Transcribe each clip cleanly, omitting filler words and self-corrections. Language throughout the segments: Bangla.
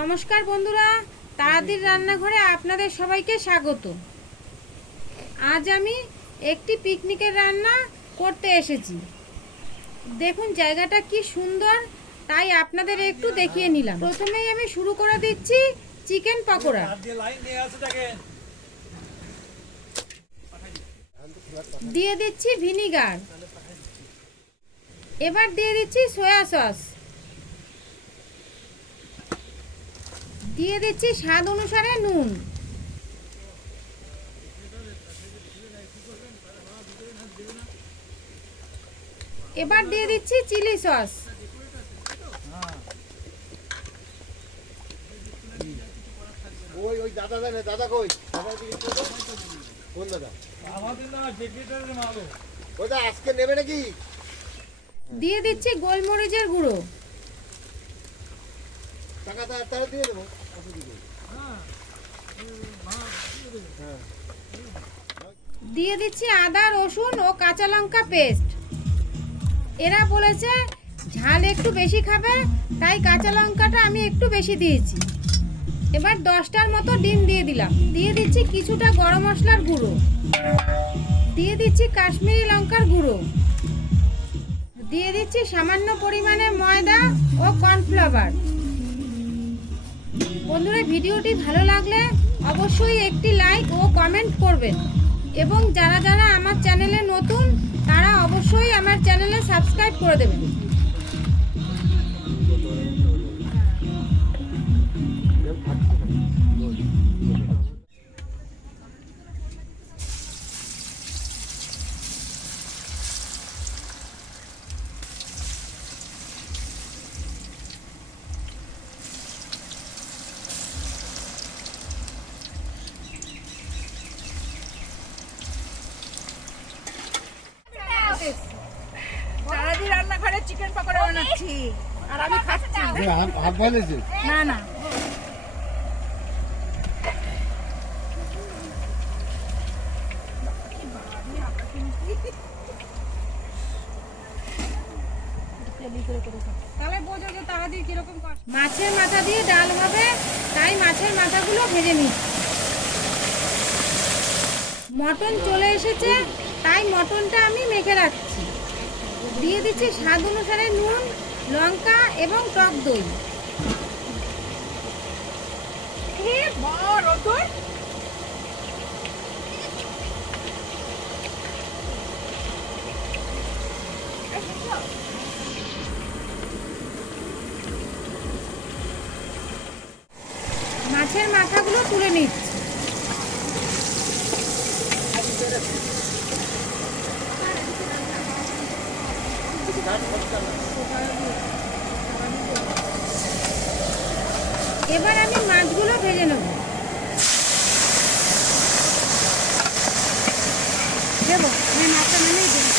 নমস্কার বন্ধুরা, তারাদির রান্নাঘরে আপনাদের সবাইকে স্বাগত। আজ আমি একটি পিকনিকের রান্না করতে এসেছি। দেখুন জায়গাটা কি সুন্দর, তাই আপনাদের একটু দেখিয়ে নিলাম। প্রথমেই আমি শুরু করে দিচ্ছি চিকেন পকোড়া। দিয়ে দিচ্ছি ভিনিগার, এবার দিয়ে দিচ্ছি সয়া সস, দিয়ে দিচ্ছি স্বাদ অনুসারে নুন, এবার দিয়ে দিচ্ছি চিলি সস, দিয়ে দিচ্ছি গোলমরিচের গুঁড়ো, দিয়ে দিচ্ছি আদা রসুন ও কাঁচা লঙ্কা পেস্ট। এরা বলেছে ঝাল একটু বেশি খাবে, তাই কাঁচা লঙ্কাটা আমি একটু বেশি দিয়েছি। এবার 10টার মতো ডিম দিয়ে দিলাম। দিয়ে দিচ্ছি কিছুটা গরম মশলার গুঁড়ো, দিয়ে দিচ্ছি কাশ্মীরি লঙ্কার গুঁড়ো, দিয়ে দিচ্ছি সামান্য পরিমাণে ময়দা ও কর্নফ্লাওয়ার। বন্ধুরা, ভিডিওটি ভালো লাগলে অবশ্যই একটি লাইক ও কমেন্ট করবেন, এবং যারা যারা আমার চ্যানেলে নতুন তারা অবশ্যই আমার চ্যানেলে সাবস্ক্রাইব করে দেবেন। সারাদিন রান্নাঘরে চিকেন পকোড়া বানাচ্ছি আর আমি খাচ্ছি। না না, তাহলে বোঝো যে তারাদির কিরকম। মাছের মাথা দিয়ে ডাল হবে, তাই মাছের মাথাগুলো ভেজে নিচ্ছি। মটন চলে এসেছে, তাই মটনটা আমি মেখে রাখছি। দিয়ে দিচ্ছি স্বাদ অনুসারে নুন, লঙ্কা এবং টক দই। মাছের মাথাগুলো তুলে নিচ্ছি। এবার আমি মাছগুলো ভেজে নেব। দেবো আমি মাছটা নেমেই দেবো।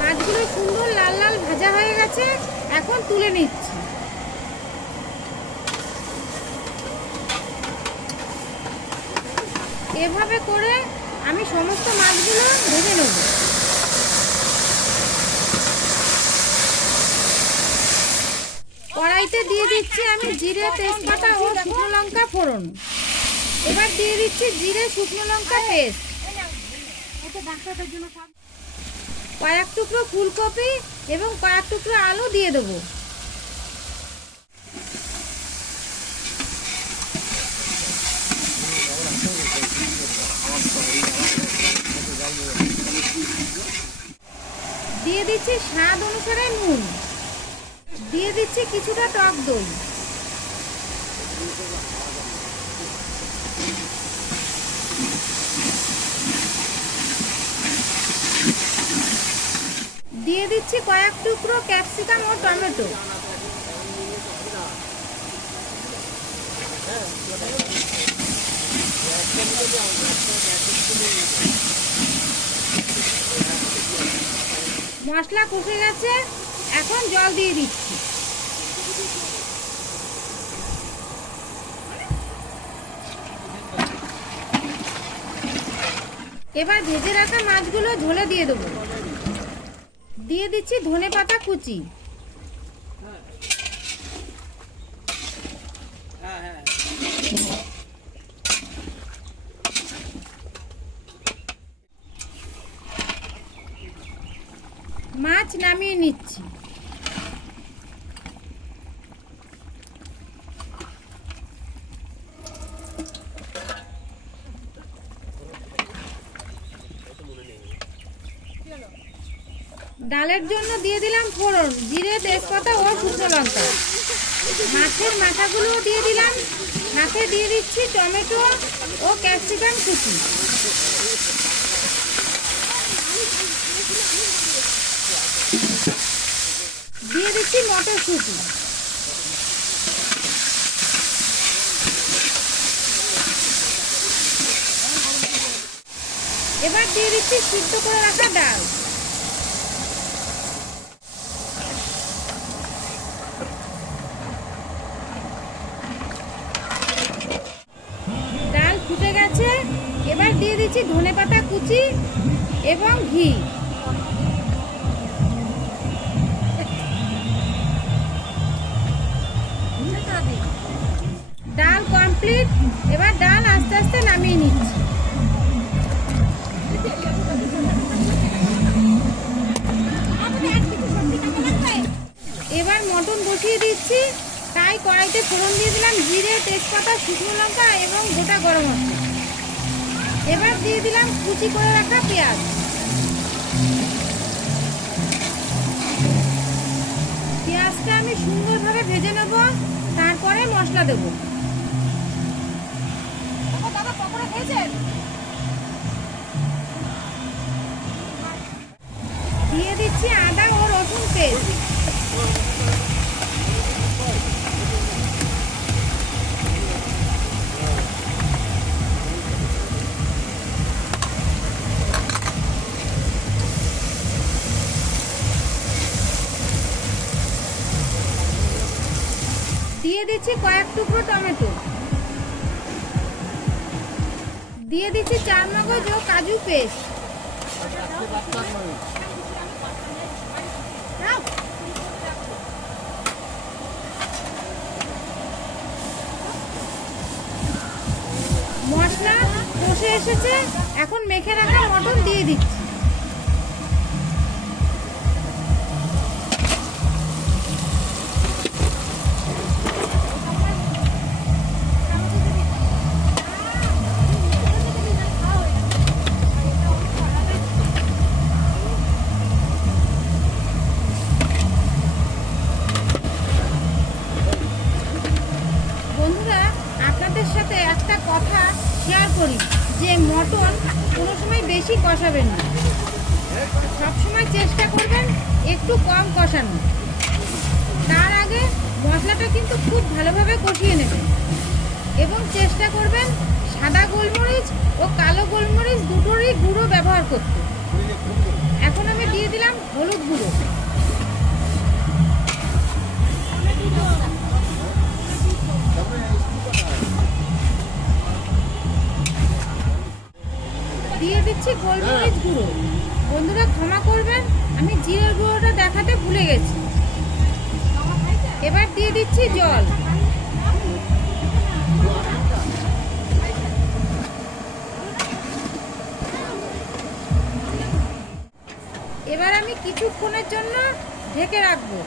মাছগুলো সুন্দর লাল লাল ভাজা হয়ে গেছে, এখন তুলে নিচ্ছি। এভাবে করে আমি সমস্ত মাছগুলো ভেজে নেব। কড়াইতে দিয়ে দিচ্ছি আমি জিরে, তেজপাতা ও শুকনো লঙ্কা ফোড়ন। এবার দিয়ে দিচ্ছি জিরে শুকনো লঙ্কা পেস্ট, কয়েক টুকরো ফুলকপি এবং কয়েক টুকরো আলু দিয়ে দেবো। দিয়ে দিচ্ছি স্বাদ অনুসারে নুন, দিয়ে দিচ্ছি কিছুটা টক দই, দিয়ে দিচ্ছি কয়েক টুকরো ক্যাপসিকাম ও টমেটো, মশলা কষে গেছে, এখন জল দিয়ে দিচ্ছি। এবার ভেজে রাখা মাছগুলো ঝোলে দিয়ে দেবো। দিয়ে দিচ্ছি ধনেপাতা কুচি। মাছ নামিয়ে নিচ্ছি। ডালের জন্য দিয়ে দিলাম ফোড়ন, জিরে, তেজপাতা ও শুকনো লঙ্কা। মাছের মাথাগুলো দিয়ে দিলাম, সাথে দিয়ে দিচ্ছি টমেটো ও ক্যাপসিকাম কুচি। দিয়ে দিচ্ছি মটরশুঁটি। এবার দিয়ে দিচ্ছি সিদ্ধ করে রাখা ডাল। ডাল ফুটে গেছে, এবার দিয়ে দিচ্ছি ধনেপাতা কুচি এবং ঘি। ডাল কমপ্লিট, এবার ডাল আস্তে আস্তে নামিয়ে নিচ্ছি। এবার মটন বসিয়ে দিচ্ছি, তাই কড়াইতে ফোড়ন দিয়ে দিলাম জিরে, তেজপাতা, শুকনো লঙ্কা এবং গোটা গরম মশলা। এবার দিয়ে দিলাম কুচি করে রাখা পেঁয়াজ। পেঁয়াজটা আমি সুন্দরভাবে ভেজে নেব, তারপরে মশলা দেব। দিয়ে দিচ্ছি আদা ও রসুন পেস্ট। দিয়ে দিচ্ছি কয়েক টুকরো টমেটো। দিয়ে দিচ্ছি চারমগজ ও কাজু পেস্ট। মশলা কষে এসেছে, এখন মেখে রাখা মটন দিয়ে দিচ্ছি। বন্ধুরা, আপনাদের সাথে একটা কথা শেয়ার করি যে মটন কোনো সময় বেশি কষাবেন না, সবসময় চেষ্টা করবেন একটু কম কষানো। তার আগে মশলাটা কিন্তু খুব ভালোভাবে কষিয়ে নেবেন এবং চেষ্টা করবেন সাদা গোলমরিচ ও কালো গোলমরিচ দুটোরই গুঁড়ো ব্যবহার করতে। এখন আমি দিয়ে দিলাম হলুদ গুঁড়ো। দিয়ে দিচ্ছি গোলমরিচ গুঁড়ো। বন্ধুরা ক্ষমা করবেন, আমি জিরের গুঁড়োটা দেখাতে ভুলে গেছি। এবার দিয়ে দিচ্ছি জল। এবার আমি কিছুক্ষণের জন্য ঢেকে রাখবো।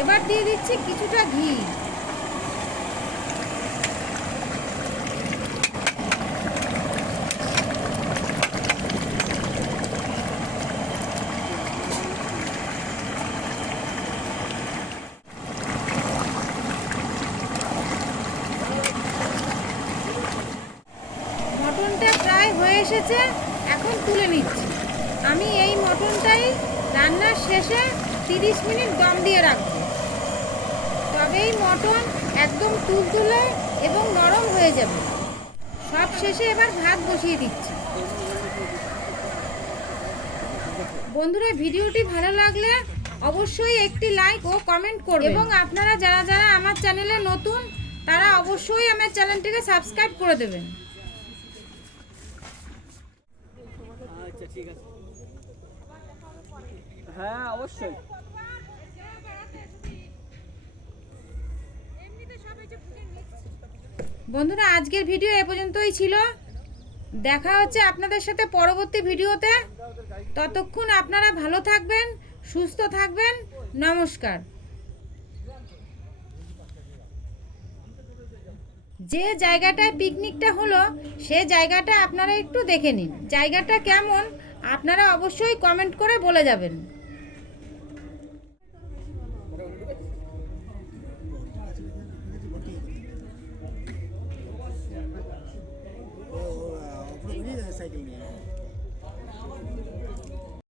এবার দিয়ে দিচ্ছি কিছুটা ঘি। মটনটা প্রায় হয়ে এসেছে, এখন তুলে নিচ্ছি। আমি এই মটনটাই রান্নার শেষে 30 মিনিট দম দিয়ে রাখবো, তবেই মটন একদম তুলতুলে এবং নরম হয়ে যাবে। সব শেষে এবার ভাত বসিয়ে দিচ্ছি। বন্ধুরা, ভিডিওটি ভালো লাগলে অবশ্যই একটি লাইক ও কমেন্ট করবেন এবং আপনারা যারা যারা আমার চ্যানেলে নতুন তারা অবশ্যই আমার চ্যানেলটিকে সাবস্ক্রাইব করে দেবেন। আচ্ছা ঠিক আছে, হ্যাঁ অবশ্যই। বন্ধুরা, আজকের ভিডিও এ পর্যন্তই ছিল। দেখা হচ্ছে আপনাদের সাথে পরবর্তী ভিডিওতে। ততক্ষণ আপনারা ভালো থাকবেন, সুস্থ থাকবেন। নমস্কার। যে জায়গাটায় পিকনিকটা হলো সে জায়গাটা আপনারা একটু দেখে নিন। জায়গাটা কেমন আপনারা অবশ্যই কমেন্ট করে বলে যাবেন। সাইকেল নিয়ে